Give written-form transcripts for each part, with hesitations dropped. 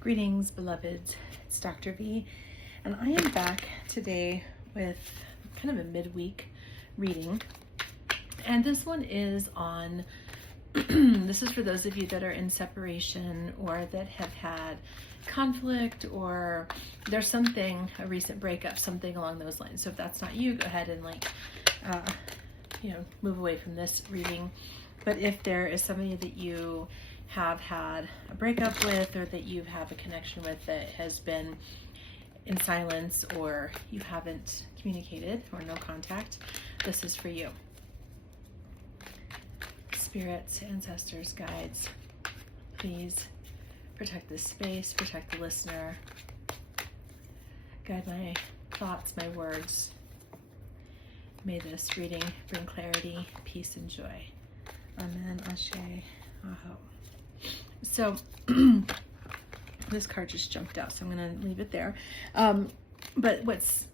Greetings, beloveds. It's Dr. V, and I am back today with kind of a midweek reading. And this one is on, this is for those of you that are in separation or that have had conflict, or there's something, a recent breakup, something along those lines. So if that's not you, go ahead and move away from this reading. But if there is somebody that you have had a breakup with, or that you have a connection with that has been in silence, or you haven't communicated, or no contact, this is for you. Spirits, ancestors, guides, please protect this space, protect the listener, guide my thoughts, my words. May this reading bring clarity, peace, and joy. Amen, Ashe, Aho. So this card just jumped out, so I'm going to leave it there. But what's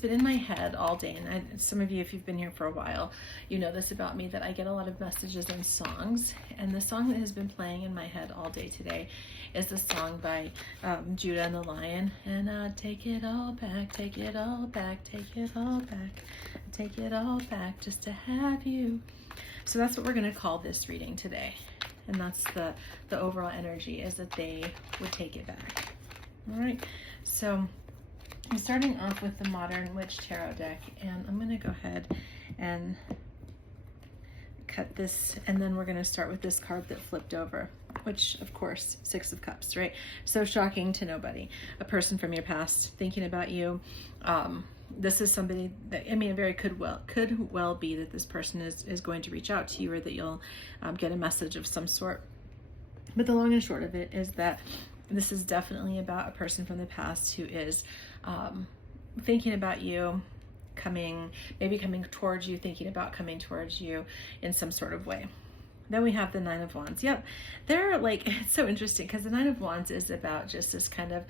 been in my head all day, and some of you, if you've been here for a while, you know this about me, that I get a lot of messages and songs. And the song that has been playing in my head all day today is the song by Judah and the Lion. And take it all back, take it all back, take it all back, take it all back, just to have you. So that's what we're going to call this reading today. And that's the overall energy, is that they would take it back. All right. So I'm starting off with the Modern Witch Tarot deck, and I'm going to go ahead and cut this, and then we're going to start with this card that flipped over, which, of course, Six of Cups, right? So shocking to nobody. A person from your past thinking about you. This is somebody that, I mean, it could well be that this person is going to reach out to you, or that you'll get a message of some sort. But the long and short of it is that this is definitely about a person from the past who is thinking about you, maybe coming towards you, thinking about coming towards you in some sort of way. Then we have the Nine of Wands. Yep, they're like, it's so interesting because the Nine of Wands is about just this kind of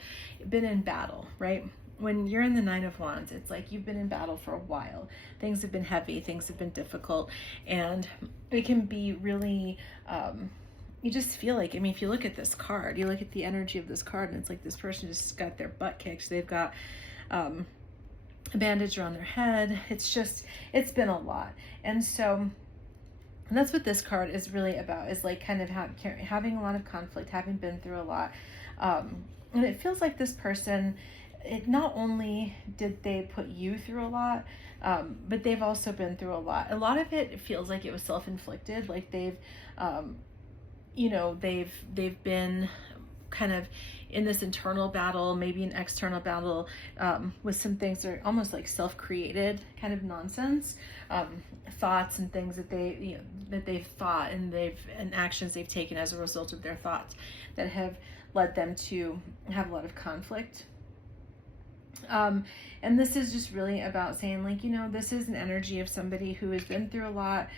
been in battle, right? When you're in the Nine of Wands, it's like you've been in battle for a while. Things have been heavy, things have been difficult, and it can be really, you just feel like, I mean, if you look at this card, you look at the energy of this card, and it's like this person just got their butt kicked. They've got a bandage around their head. It's been a lot. And so, and that's what this card is really about, is like kind of having a lot of conflict, having been through a lot. And it feels like this person, not only did they put you through a lot, but they've also been through a lot. A lot of it feels like it was self-inflicted, like they've been kind of in this internal battle, maybe an external battle, with some things that are almost like self-created kind of nonsense, thoughts and things that they've thought, and actions they've taken as a result of their thoughts that have led them to have a lot of conflict. And this is just really about saying, like, this is an energy of somebody who has been through a lot.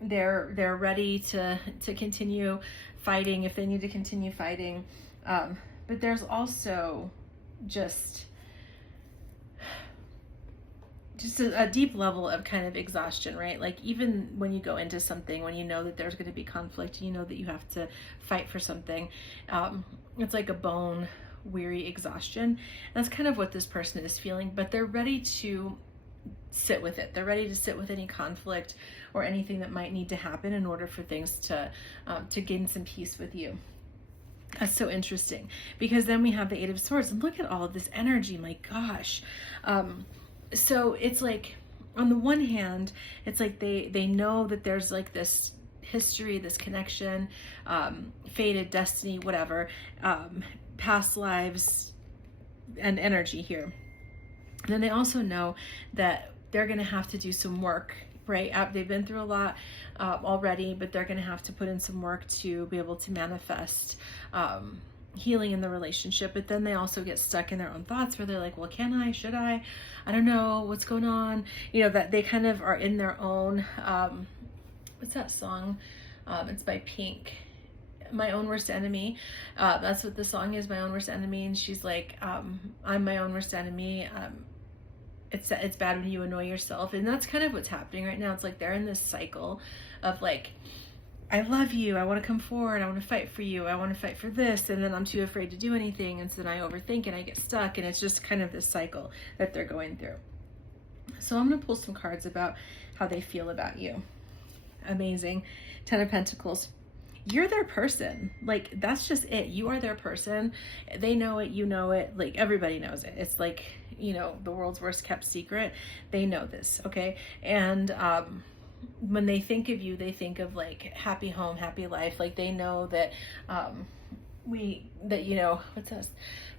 They're ready to continue fighting if they need to continue fighting. But there's also just a deep level of kind of exhaustion, right? Like, even when you go into something, when you know that there's going to be conflict, you know that you have to fight for something, it's like a bone weary exhaustion. That's kind of what this person is feeling, but they're ready to sit with it. They're ready to sit with any conflict or anything that might need to happen in order for things to gain some peace with you. That's so interesting, because then we have the Eight of Swords, and look at all of this energy. My gosh. So it's like, on the one hand, it's like they know that there's like this history, this connection, fated, destiny, whatever, past lives and energy here. And then they also know that they're going to have to do some work, right? They've been through a lot already, but they're going to have to put in some work to be able to manifest healing in the relationship. But then they also get stuck in their own thoughts, where they're like, well, should I don't know what's going on, that they kind of are in their own, what's that song? It's by Pink, My Own Worst Enemy. That's what the song is, My Own Worst Enemy. And she's like, I'm my own worst enemy. It's bad when you annoy yourself. And that's kind of what's happening right now. It's like they're in this cycle of like, I love you, I want to come forward, I want to fight for you, I want to fight for this, and then I'm too afraid to do anything, and so then I overthink and I get stuck, and it's just kind of this cycle that they're going through. So I'm going to pull some cards about how they feel about you. Amazing. 10 of Pentacles. You're their person. Like, that's just it. You are their person. They know it, you know it, like everybody knows it. It's like, you know, the world's worst kept secret. They know this, okay? And when they think of you, they think of like happy home, happy life. Like they know that you know, what's this?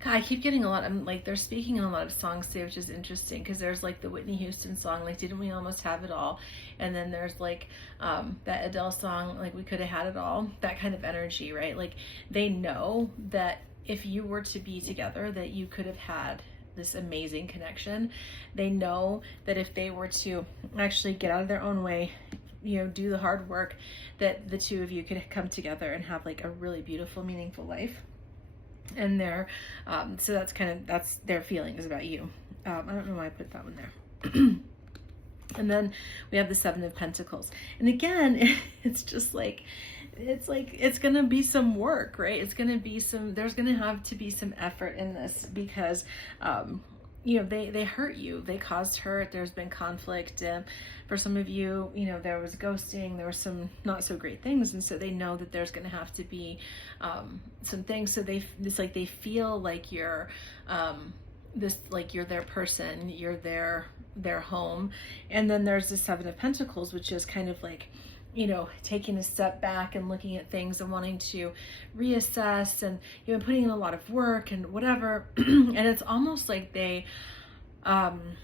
God, I keep getting a lot. I'm like, they're speaking in a lot of songs today, which is interesting because there's like the Whitney Houston song, like, didn't we almost have it all? And then there's like that Adele song, like, we could have had it all. That kind of energy, right? Like they know that if you were to be together, that you could have had this amazing connection. They know that if they were to actually get out of their own way, you know, do the hard work, that the two of you could come together and have like a really beautiful, meaningful life. And they're so that's their feelings about you. I don't know why I put that one there. And then we have the 7 of Pentacles, and again, it's just like it's gonna be some work, right? It's gonna be there's gonna have to be some effort in this because you know, they hurt you, they caused hurt, there's been conflict, and for some of you, you know, there was ghosting, there were some not so great things, and so they know that there's going to have to be some things. So it's like they feel like you're like you're their person, you're their home. And then there's the 7 of Pentacles, which is kind of like, you know, taking a step back and looking at things and wanting to reassess, and, you know, putting in a lot of work and whatever. And it's almost like they, I'm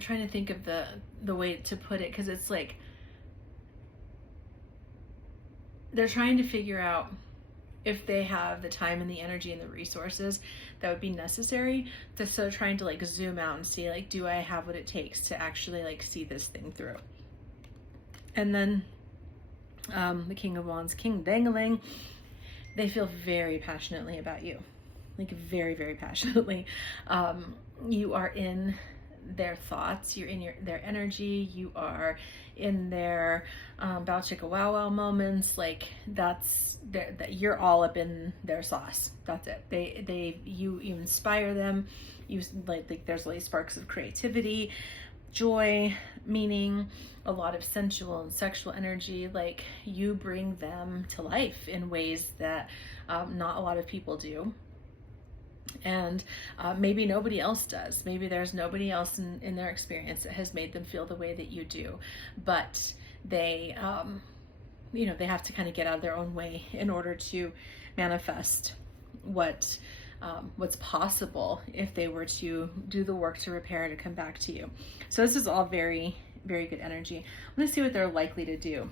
trying to think of the way to put it, because it's like they're trying to figure out if they have the time and the energy and the resources that would be necessary. So trying to like zoom out and see, like, do I have what it takes to actually like see this thing through? And then the King of Wands, King Dangling, they feel very passionately about you, like very, very passionately. You are in their thoughts, you're in their energy, you are in their bow chicka wow wow moments. Like that you're all up in their sauce. That's it. You inspire them. You like there's like sparks of creativity, joy, meaning, a lot of sensual and sexual energy. Like you bring them to life in ways that not a lot of people do. And maybe nobody else does. Maybe there's nobody else in their experience that has made them feel the way that you do. But they, you know, they have to kind of get out of their own way in order to manifest what's possible if they were to do the work to repair to come back to you. So this is all very, very good energy. I'm going to see what they're likely to do.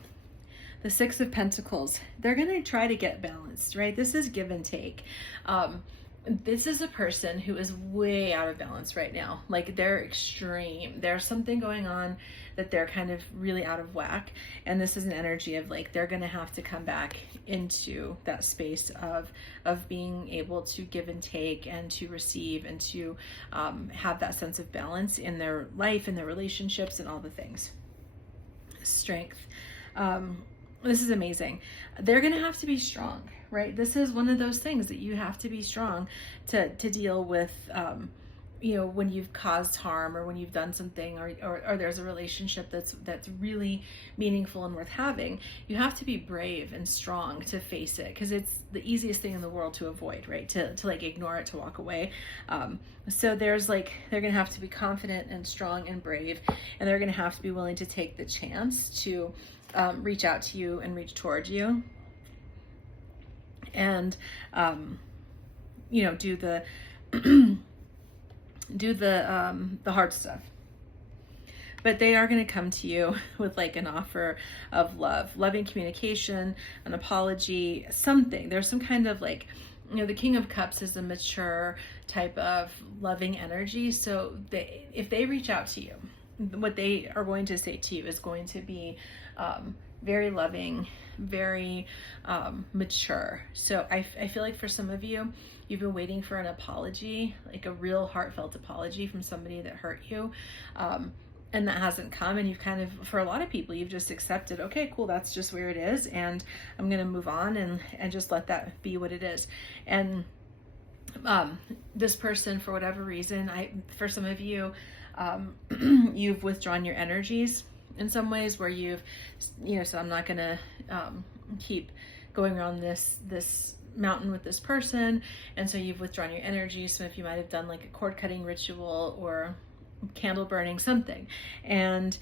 The 6 of Pentacles, they're going to try to get balanced, right? This is give and take. This is a person who is way out of balance right now. Like they're extreme. There's something going on that they're kind of really out of whack. And this is an energy of like, they're going to have to come back into that space of being able to give and take and to receive and to have that sense of balance in their life, in their relationships, and all the things. Strength. This is amazing. They're going to have to be strong, right? This is one of those things that you have to be strong to deal with, you know, when you've caused harm or when you've done something or there's a relationship that's really meaningful and worth having. You have to be brave and strong to face it, because it's the easiest thing in the world to avoid, right? To like ignore it, to walk away. So there's like, they're going to have to be confident and strong and brave, and they're going to have to be willing to take the chance to reach out to you and reach towards you, and you know, do the the hard stuff. But they are going to come to you with like an offer of love, loving communication, an apology, something. There's some kind of like, you know, the King of Cups is a mature type of loving energy. So if they reach out to you, what they are going to say to you is going to be very loving, very mature. So I feel like for some of you, you've been waiting for an apology, like a real heartfelt apology from somebody that hurt you. and that hasn't come, and you've kind of, for a lot of people, you've just accepted, okay, cool, that's just where it is, and I'm going to move on and just let that be what it is. And this person, for whatever reason, for some of you, you've withdrawn your energies in some ways, where you've, so I'm not going to keep going around this mountain with this person, and so you've withdrawn your energy. Some of you might have done like a cord cutting ritual or candle burning, something, and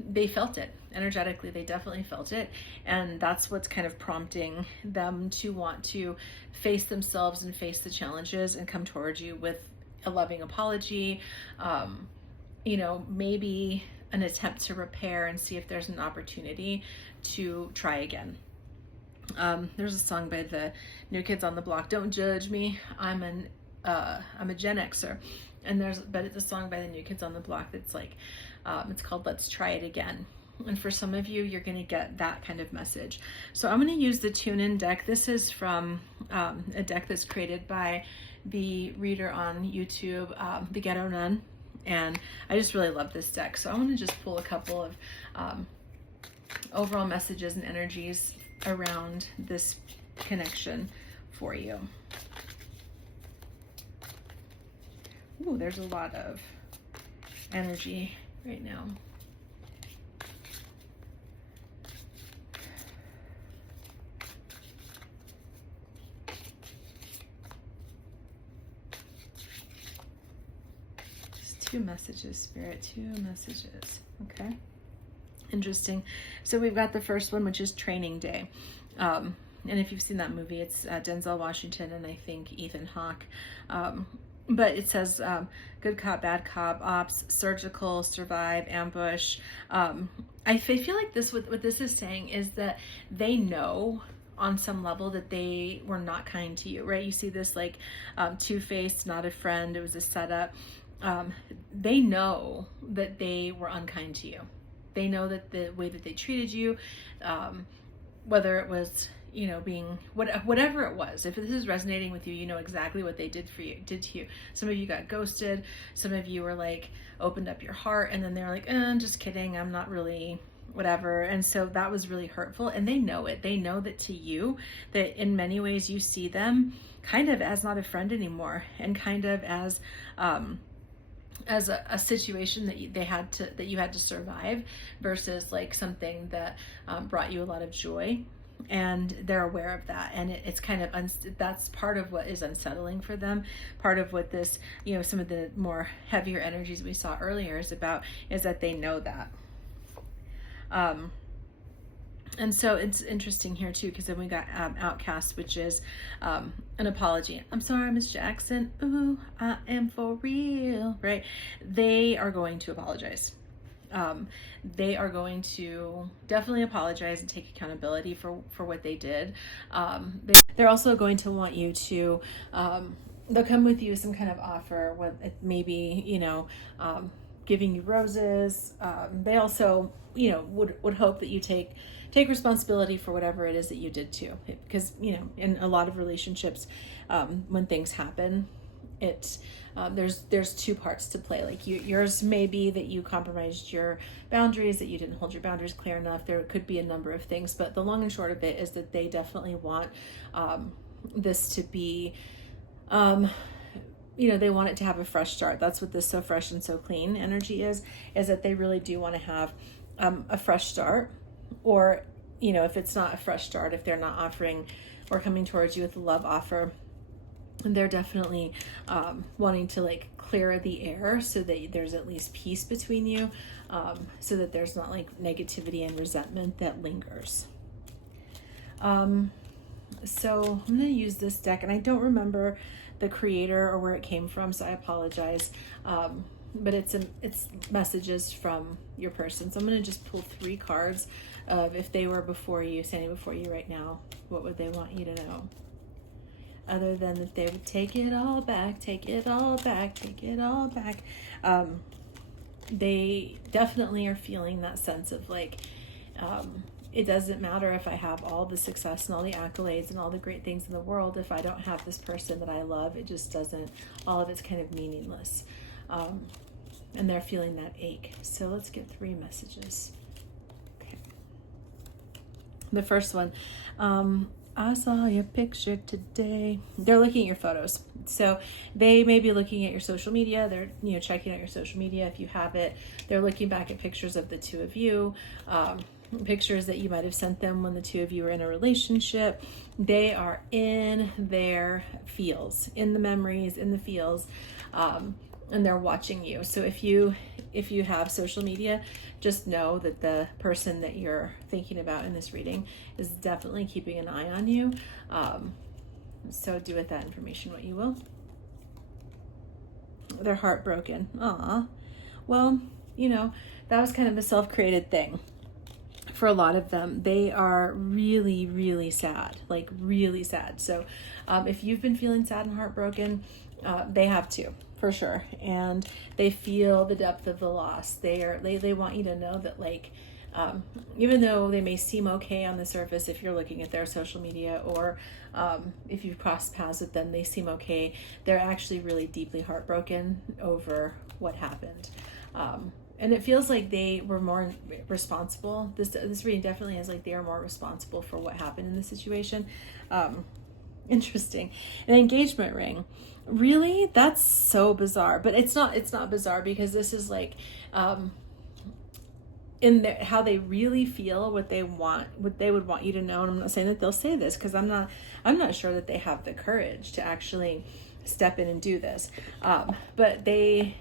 they felt it energetically. They definitely felt it, and that's what's kind of prompting them to want to face themselves and face the challenges and come towards you with a loving apology, maybe an attempt to repair and see if there's an opportunity to try again. There's a song by the New Kids on the Block, "Don't Judge Me, I'm a Gen Xer," and it's a song by the New Kids on the Block that's like, it's called "Let's Try It Again." And for some of you, you're going to get that kind of message. So I'm going to use the Tune In deck. This is from a deck that's created by the reader on YouTube, The Ghetto Nun, and I just really love this deck. So I'm going to just pull a couple of overall messages and energies around this connection for you. Ooh, there's a lot of energy right now. Just 2 messages, Spirit, 2 messages. Okay. Interesting. So we've got the first one, which is Training Day. And if you've seen that movie, it's Denzel Washington and I think Ethan Hawke. But it says good cop, bad cop, ops, surgical, survive, ambush. I feel like what this is saying is that they know on some level that they were not kind to you, right? You see this like two-faced, not a friend, it was a setup. They know that they were unkind to you. They know that the way that they treated you, whether it was, being whatever it was, if this is resonating with you, you know exactly what they did to you. Some of you got ghosted. Some of you were like, opened up your heart, and then they were like, just kidding, I'm not really whatever. And so that was really hurtful, and they know it. They know that to you, that in many ways you see them kind of as not a friend anymore, and kind of as a situation that you had to survive, versus like something that brought you a lot of joy. And they're aware of that, and it's kind of that's part of what is unsettling for them. Part of what this, some of the more heavier energies we saw earlier is about, is that they know that. And so it's interesting here too, because then we got Outcast, which is an apology. I'm sorry, Miss Jackson. Ooh, I am for real, right? They are going to apologize. They are going to definitely apologize and take accountability for what they did. They're also going to want you to, they'll come with you some kind of offer, with maybe, giving you roses. They also, would hope that you take responsibility for whatever it is that you did too. Because, in a lot of relationships, when things happen, there's 2 parts to play. Like yours may be that you compromised your boundaries, that you didn't hold your boundaries clear enough. There could be a number of things, but the long and short of it is that they definitely want this to be, they want it to have a fresh start. That's what this so fresh and so clean energy is that they really do want to have a fresh start. Or, if it's not a fresh start, if they're not offering or coming towards you with a love offer, and they're definitely wanting to like clear the air so that there's at least peace between you, so that there's not like negativity and resentment that lingers. So I'm going to use this deck, and I don't remember the creator or where it came from, so I apologize. But it's messages from your person. So I'm going to just pull 3 cards of, if they were standing before you right now, what would they want you to know? Other than that they would take it all back, take it all back, take it all back. They definitely are feeling that sense of like, it doesn't matter if I have all the success and all the accolades and all the great things in the world. If I don't have this person that I love, it just doesn't, all of it's kind of meaningless. and they're feeling that ache. So let's get 3 messages. Okay. The first one, I saw your picture today. They're looking at your photos. So they may be looking at your social media. They're, checking out your social media if you have it. They're looking back at pictures of the 2 of you, pictures that you might have sent them when the 2 of you were in a relationship. They are in their feels, in the memories, in the feels, and they're watching you. So if you have social media, just know that the person that you're thinking about in this reading is definitely keeping an eye on you. So do with that information what you will. They're heartbroken. Aw. Well, that was kind of a self-created thing. For a lot of them, they are really, really sad, like really sad. So if you've been feeling sad and heartbroken, they have too, for sure. And they feel the depth of the loss. They want you to know that, like, even though they may seem okay on the surface, if you're looking at their social media, or if you've crossed paths with them, they seem okay. They're actually really deeply heartbroken over what happened. And it feels like they were more responsible. This reading definitely is like they are more responsible for what happened in the situation. Interesting. An engagement ring. Really? That's so bizarre. But it's not bizarre, because this is like how they really feel, what they would want you to know. And I'm not saying that they'll say this, because I'm not sure that they have the courage to actually step in and do this. But they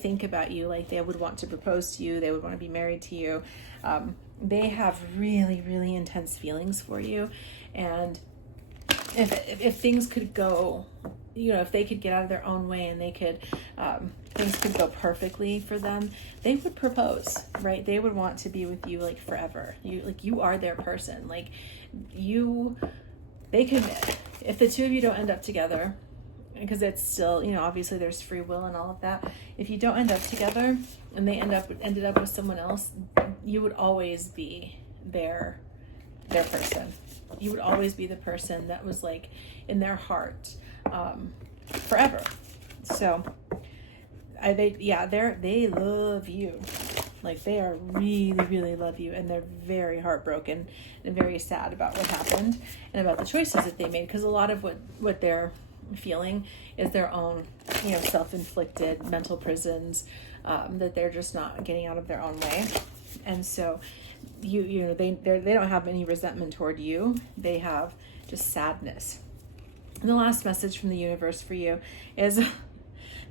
think about you like they would want to propose to you. They would want to be married to you. They have really, really intense feelings for you. And if things could go, if they could get out of their own way, and they could, things could go perfectly for them, they would propose, right? They would want to be with you like forever. You are their person. Like they could, if the 2 of you don't end up together, because it's still, obviously there's free will and all of that. If you don't end up together and they ended up with someone else, you would always be their person. You would always be the person that was like in their heart forever. So they love you. Like they are really, really love you, and they're very heartbroken and very sad about what happened and about the choices that they made, because a lot of what they're feeling is their own, self-inflicted mental prisons that they're just not getting out of their own way. And so they don't have any resentment toward you. They have just sadness. And the last message from the universe for you is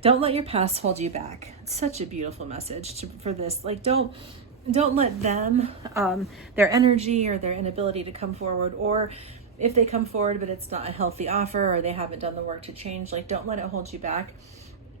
don't let your past hold you back. It's such a beautiful message for this. Like, don't let them, their energy or their inability to come forward, or if they come forward but it's not a healthy offer, or they haven't done the work to change, like, don't let it hold you back.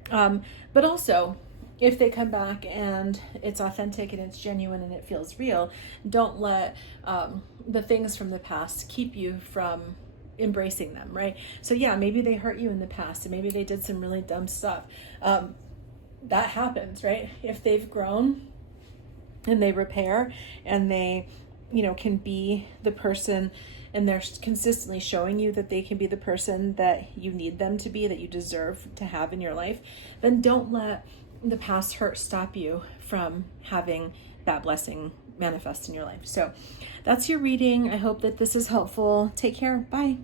But also, if they come back and it's authentic and it's genuine and it feels real, don't let the things from the past keep you from embracing them, right? So yeah, maybe they hurt you in the past, and maybe they did some really dumb stuff. That happens, right? If they've grown and they repair, and they, can be the person, and they're consistently showing you that they can be the person that you need them to be, that you deserve to have in your life, then don't let the past hurt stop you from having that blessing manifest in your life. So that's your reading. I hope that this is helpful. Take care. Bye.